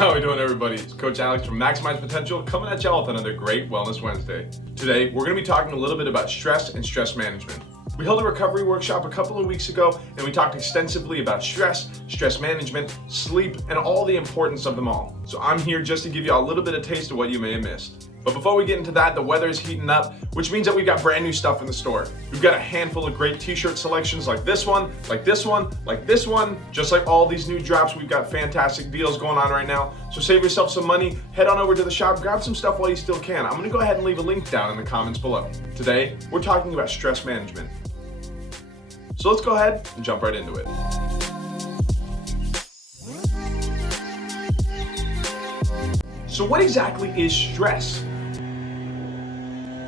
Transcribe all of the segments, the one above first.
How are we doing, everybody? It's Coach Alex from Maximize Potential coming at y'all with another great Wellness Wednesday. Today, we're going to be talking a little bit about stress and stress management. We held a recovery workshop a couple of weeks ago, and we talked extensively about stress management, sleep, and all the importance of them all. So I'm here just to give you a little bit of taste of what you may have missed. But before we get into that, the weather is heating up, which means that we've got brand new stuff in the store. We've got a handful of great t-shirt selections like this one, like this one, like this one. Just like all these new drops, we've got fantastic deals going on right now. So save yourself some money, head on over to the shop, grab some stuff while you still can. I'm gonna go ahead and leave a link down in the comments below. Today, we're talking about stress management. So let's go ahead and jump right into it. So what exactly is stress?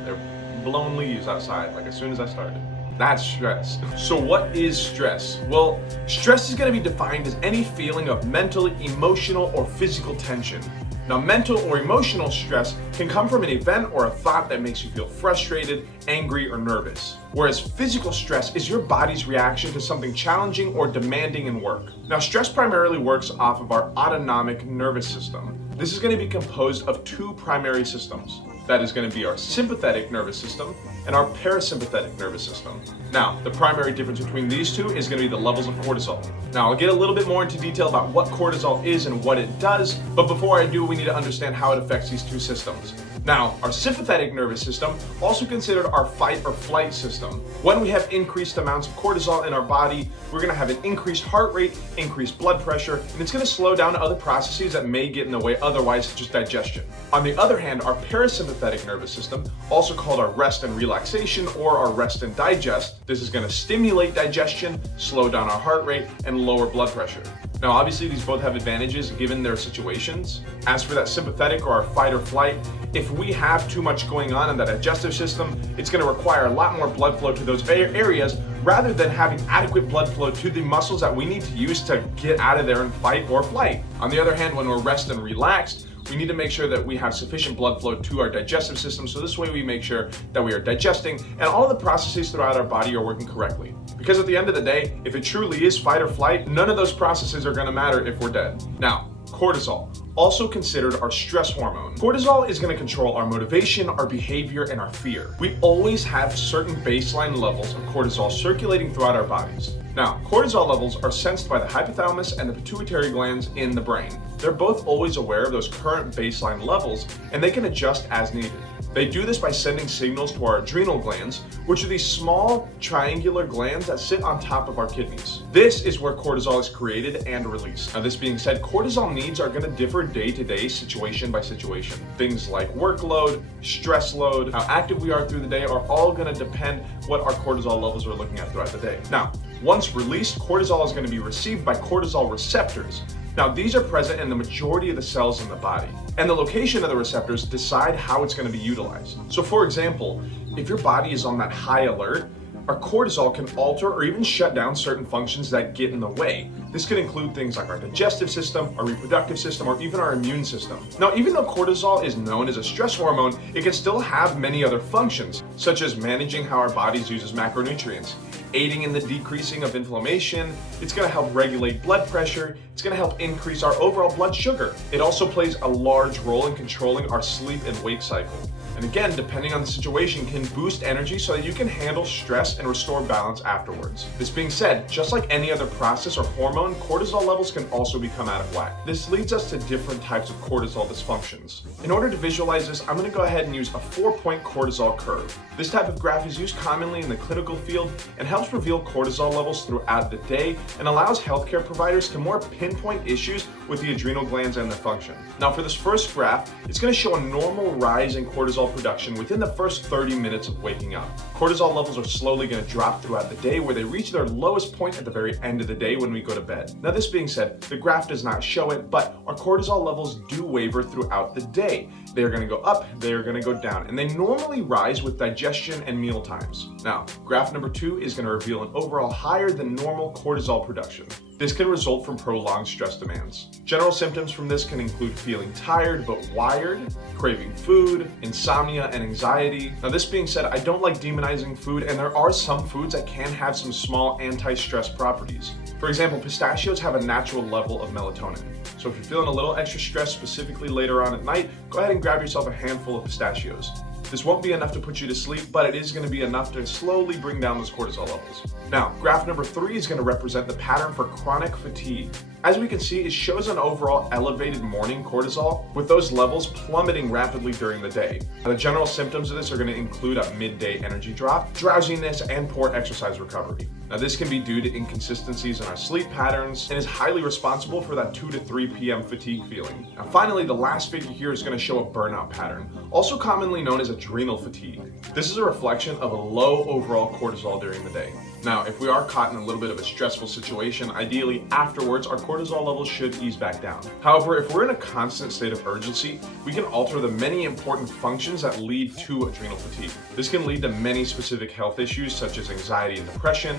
They're blowing leaves outside, like as soon as I started. That's stress. So what is stress? Well, stress is going to be defined as any feeling of mental, emotional, or physical tension. Now, mental or emotional stress can come from an event or a thought that makes you feel frustrated, angry, or nervous. Whereas physical stress is your body's reaction to something challenging or demanding in work. Now, stress primarily works off of our autonomic nervous system. This is going to be composed of two primary systems. That is going to be our sympathetic nervous system and our parasympathetic nervous system. Now, the primary difference between these two is going to be the levels of cortisol. Now, I'll get a little bit more into detail about what cortisol is and what it does, but before I do, we need to understand how it affects these two systems. Now, our sympathetic nervous system, also considered our fight or flight system. When we have increased amounts of cortisol in our body, we're going to have an increased heart rate, increased blood pressure, and it's going to slow down other processes that may get in the way otherwise, just digestion. On the other hand, our parasympathetic nervous system, also called our rest and relaxation or our rest and digest, this is going to stimulate digestion, slow down our heart rate, and lower blood pressure. Now, obviously, these both have advantages given their situations. As for that sympathetic or our fight or flight, if we have too much going on in the digestive system, it's going to require a lot more blood flow to those areas rather than having adequate blood flow to the muscles that we need to use to get out of there and fight or flight. On the other hand, when we're rest and relaxed, we need to make sure that we have sufficient blood flow to our digestive system, so this way we make sure that we are digesting and all of the processes throughout our body are working correctly. Because at the end of the day, if it truly is fight or flight, none of those processes are going to matter if we're dead. Now, cortisol, also considered our stress hormone. Cortisol is going to control our motivation, our behavior, and our fear. We always have certain baseline levels of cortisol circulating throughout our bodies. Now, cortisol levels are sensed by the hypothalamus and the pituitary glands in the brain. They're both always aware of those current baseline levels, and they can adjust as needed. They do this by sending signals to our adrenal glands, which are these small triangular glands that sit on top of our kidneys. This is where cortisol is created and released. Now, this being said, cortisol needs are going to differ day to day, situation by situation. Things like workload, stress load, how active we are through the day are all going to depend what our cortisol levels are looking at throughout the day. Now, once released, cortisol is going to be received by cortisol receptors. Now, these are present in the majority of the cells in the body, and the location of the receptors decide how it's going to be utilized. So for example, if your body is on that high alert, our cortisol can alter or even shut down certain functions that get in the way. This could include things like our digestive system, our reproductive system, or even our immune system. Now, even though cortisol is known as a stress hormone, it can still have many other functions, such as managing how our bodies uses macronutrients, aiding in the decreasing of inflammation. It's going to help regulate blood pressure. It's going to help increase our overall blood sugar. It also plays a large role in controlling our sleep and wake cycle. And again, depending on the situation, can boost energy so that you can handle stress and restore balance afterwards. This being said, just like any other process or hormone, cortisol levels can also become out of whack. This leads us to different types of cortisol dysfunctions. In order to visualize this, I'm going to go ahead and use a 4-point cortisol curve. This type of graph is used commonly in the clinical field and helps reveal cortisol levels throughout the day and allows healthcare providers to more pinpoint issues with the adrenal glands and their function. Now, for this first graph, it's going to show a normal rise in cortisol production within the first 30 minutes of waking up. Cortisol levels are slowly going to drop throughout the day, where they reach their lowest point at the very end of the day when we go to bed. Now, this being said, the graph does not show it, but our cortisol levels do waver throughout the day. They are going to go up, they are going to go down, and they normally rise with digestion and meal times. Now, graph number 2 is going to reveal an overall higher than normal cortisol production. This can result from prolonged stress demands. General symptoms from this can include feeling tired but wired, craving food, insomnia, and anxiety. Now, this being said, I don't like demonizing food, and there are some foods that can have some small anti-stress properties. For example, pistachios have a natural level of melatonin. So if you're feeling a little extra stressed specifically later on at night, go ahead and grab yourself a handful of pistachios. This won't be enough to put you to sleep, but it is going to be enough to slowly bring down those cortisol levels. Now, graph number 3 is going to represent the pattern for chronic fatigue. As we can see, it shows an overall elevated morning cortisol, with those levels plummeting rapidly during the day. Now, the general symptoms of this are going to include a midday energy drop, drowsiness, and poor exercise recovery. Now, this can be due to inconsistencies in our sleep patterns and is highly responsible for that 2 to 3 p.m. fatigue feeling. Now, finally, the last figure here is going to show a burnout pattern, also commonly known as adrenal fatigue. This is a reflection of a low overall cortisol during the day. Now, if we are caught in a little bit of a stressful situation, ideally afterwards, our cortisol levels should ease back down. However, if we're in a constant state of urgency, we can alter the many important functions that lead to adrenal fatigue. This can lead to many specific health issues such as anxiety and depression,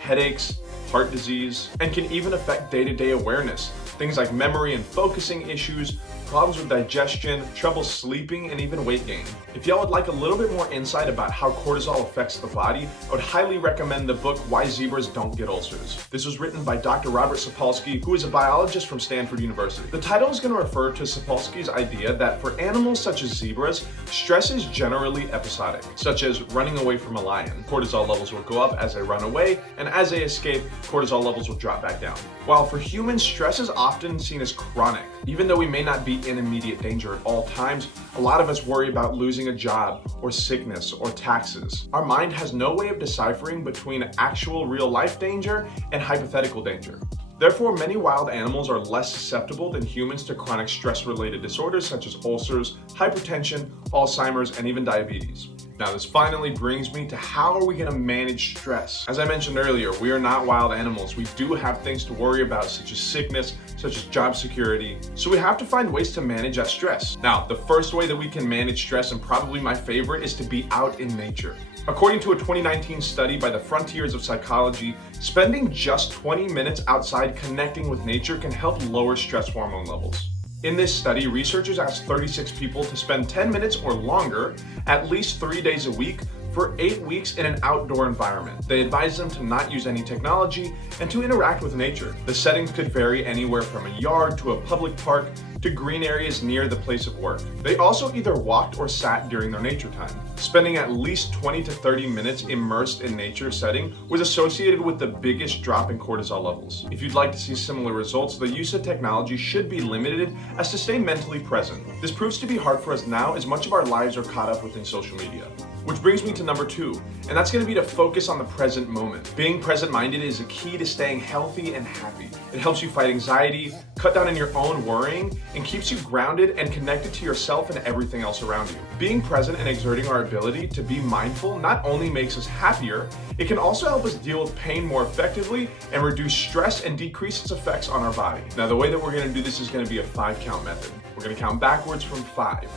headaches, heart disease, and can even affect day-to-day awareness. Things like memory and focusing issues, problems with digestion, trouble sleeping, and even weight gain. If y'all would like a little bit more insight about how cortisol affects the body, I would highly recommend the book Why Zebras Don't Get Ulcers. This was written by Dr. Robert Sapolsky, who is a biologist from Stanford University. The title is going to refer to Sapolsky's idea that for animals such as zebras, stress is generally episodic, such as running away from a lion. Cortisol levels will go up as they run away, and as they escape, cortisol levels will drop back down. While for humans, stress is often seen as chronic. Even though we may not be in immediate danger at all times, a lot of us worry about losing a job or sickness or taxes. Our mind has no way of deciphering between actual real life danger and hypothetical danger. Therefore, many wild animals are less susceptible than humans to chronic stress-related disorders such as ulcers, hypertension, Alzheimer's, and even diabetes. Now, this finally brings me to how are we going to manage stress? As I mentioned earlier, we are not wild animals. We do have things to worry about, such as sickness, such as job security. So we have to find ways to manage that stress. Now, the first way that we can manage stress, and probably my favorite, is to be out in nature. According to a 2019 study by the Frontiers of Psychology, spending just 20 minutes outside connecting with nature can help lower stress hormone levels. In this study, researchers asked 36 people to spend 10 minutes or longer, at least 3 days a week, for 8 weeks in an outdoor environment. They advised them to not use any technology and to interact with nature. The settings could vary anywhere from a yard to a public park to green areas near the place of work. They also either walked or sat during their nature time. Spending at least 20 to 30 minutes immersed in nature setting was associated with the biggest drop in cortisol levels. If you'd like to see similar results, the use of technology should be limited as to stay mentally present. This proves to be hard for us now as much of our lives are caught up within social media. Which brings me to number 2, and that's going to be to focus on the present moment. Being present-minded is a key to staying healthy and happy. It helps you fight anxiety, cut down on your own worrying, and keeps you grounded and connected to yourself and everything else around you. Being present and exerting our ability to be mindful not only makes us happier, it can also help us deal with pain more effectively and reduce stress and decrease its effects on our body. Now, the way that we're going to do this is going to be a 5-count method. We're going to count backwards from 5.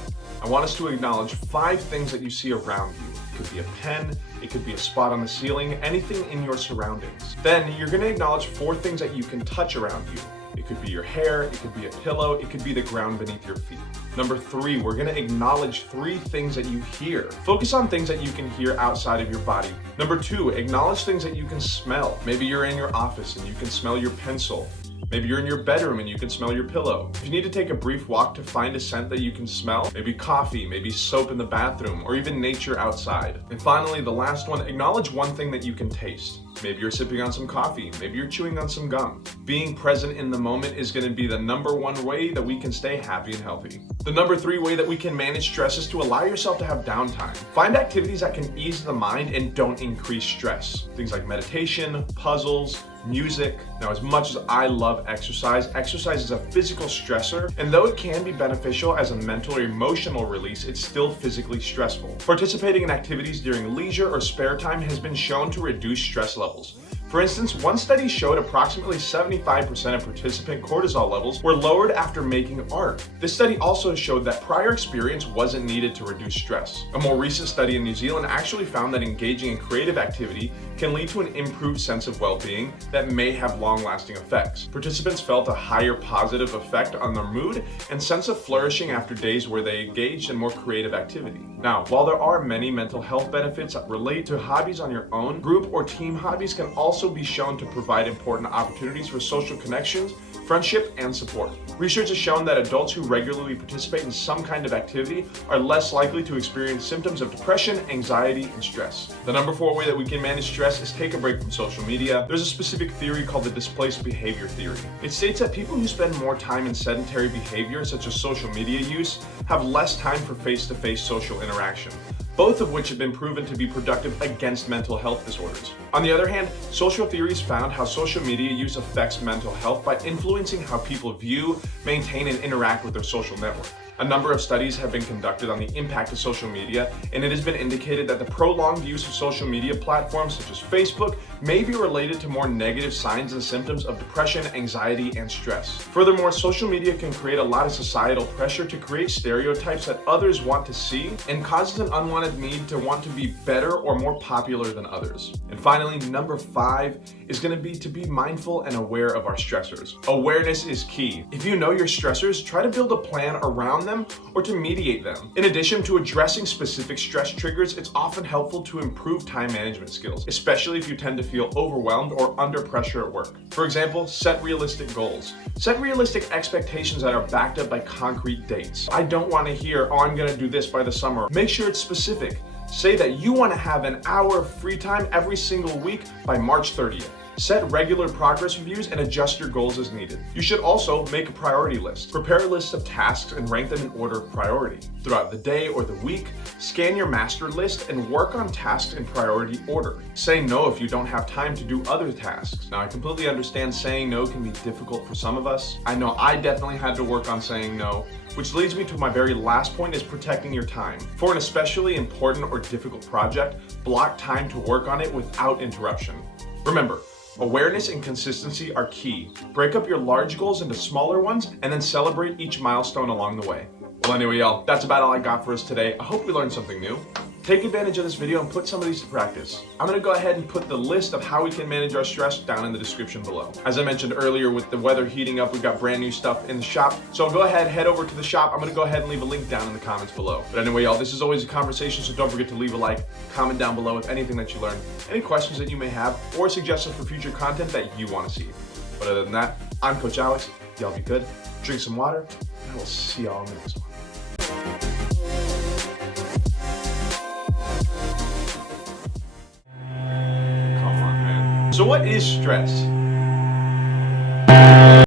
I want us to acknowledge 5 things that you see around you. It could be a pen, it could be a spot on the ceiling, anything in your surroundings. Then you're going to acknowledge 4 things that you can touch around you. It could be your hair, it could be a pillow, it could be the ground beneath your feet. Number 3, we're going to acknowledge 3 things that you hear. Focus on things that you can hear outside of your body. Number 2, acknowledge things that you can smell. Maybe you're in your office and you can smell your pencil. Maybe you're in your bedroom and you can smell your pillow. If you need to take a brief walk to find a scent that you can smell, maybe coffee, maybe soap in the bathroom, or even nature outside. And finally, the last one, acknowledge 1 thing that you can taste. Maybe you're sipping on some coffee, maybe you're chewing on some gum. Being present in the moment is going to be the number 1 way that we can stay happy and healthy. The number 3 way that we can manage stress is to allow yourself to have downtime. Find activities that can ease the mind and don't increase stress. Things like meditation, puzzles, music. Now, as much as I love exercise is a physical stressor, and though it can be beneficial as a mental or emotional release, it's still physically stressful. Participating in activities during leisure or spare time has been shown to reduce stress levels. For instance, one study showed approximately 75% of participant cortisol levels were lowered after making art. This study also showed that prior experience wasn't needed to reduce stress. A more recent study in New Zealand actually found that engaging in creative activity can lead to an improved sense of well-being that may have long-lasting effects. Participants felt a higher positive effect on their mood and sense of flourishing after days where they engaged in more creative activity. Now, while there are many mental health benefits that relate to hobbies on your own, group or team hobbies can also also be shown to provide important opportunities for social connections, friendship, and support. Research has shown that adults who regularly participate in some kind of activity are less likely to experience symptoms of depression, anxiety, and stress. The number 4 way that we can manage stress is take a break from social media. There's a specific theory called the displaced behavior theory. It states that people who spend more time in sedentary behavior, such as social media use, have less time for face-to-face social interaction, both of which have been proven to be productive against mental health disorders. On the other hand, social theories found how social media use affects mental health by influencing how people view, maintain, and interact with their social network. A number of studies have been conducted on the impact of social media, and it has been indicated that the prolonged use of social media platforms such as Facebook may be related to more negative signs and symptoms of depression, anxiety, and stress. Furthermore, social media can create a lot of societal pressure to create stereotypes that others want to see and causes an unwanted need to want to be better or more popular than others. And finally, number 5 is going to be mindful and aware of our stressors. Awareness is key. If you know your stressors, try to build a plan around them or to mediate them. In addition to addressing specific stress triggers, it's often helpful to improve time management skills, especially if you tend to feel overwhelmed or under pressure at work. For example, set realistic goals. Set realistic expectations that are backed up by concrete dates. I don't want to hear, oh, I'm going to do this by the summer. Make sure it's specific. Say that you want to have an hour of free time every single week by March 30th. Set regular progress reviews and adjust your goals as needed. You should also make a priority list. Prepare a list of tasks and rank them in order of priority. Throughout the day or the week, scan your master list and work on tasks in priority order. Say no if you don't have time to do other tasks. Now, I completely understand saying no can be difficult for some of us. I know I definitely had to work on saying no, which leads me to my very last point, is protecting your time. For an especially important or difficult project, block time to work on it without interruption. Remember, awareness and consistency are key. Break up your large goals into smaller ones and then celebrate each milestone along the way. Well, anyway, y'all, that's about all I got for us today. I hope we learned something new. Take advantage of this video and put some of these to practice. I'm gonna go ahead and put the list of how we can manage our stress down in the description below. As I mentioned earlier, with the weather heating up, we've got brand new stuff in the shop. So go ahead, head over to the shop. I'm gonna go ahead and leave a link down in the comments below. But anyway, y'all, this is always a conversation, so don't forget to leave a like, comment down below with anything that you learned, any questions that you may have, or suggestions for future content that you wanna see. But other than that, I'm Coach Alex. Y'all be good, drink some water, and I will see y'all in the next one. So what is stress?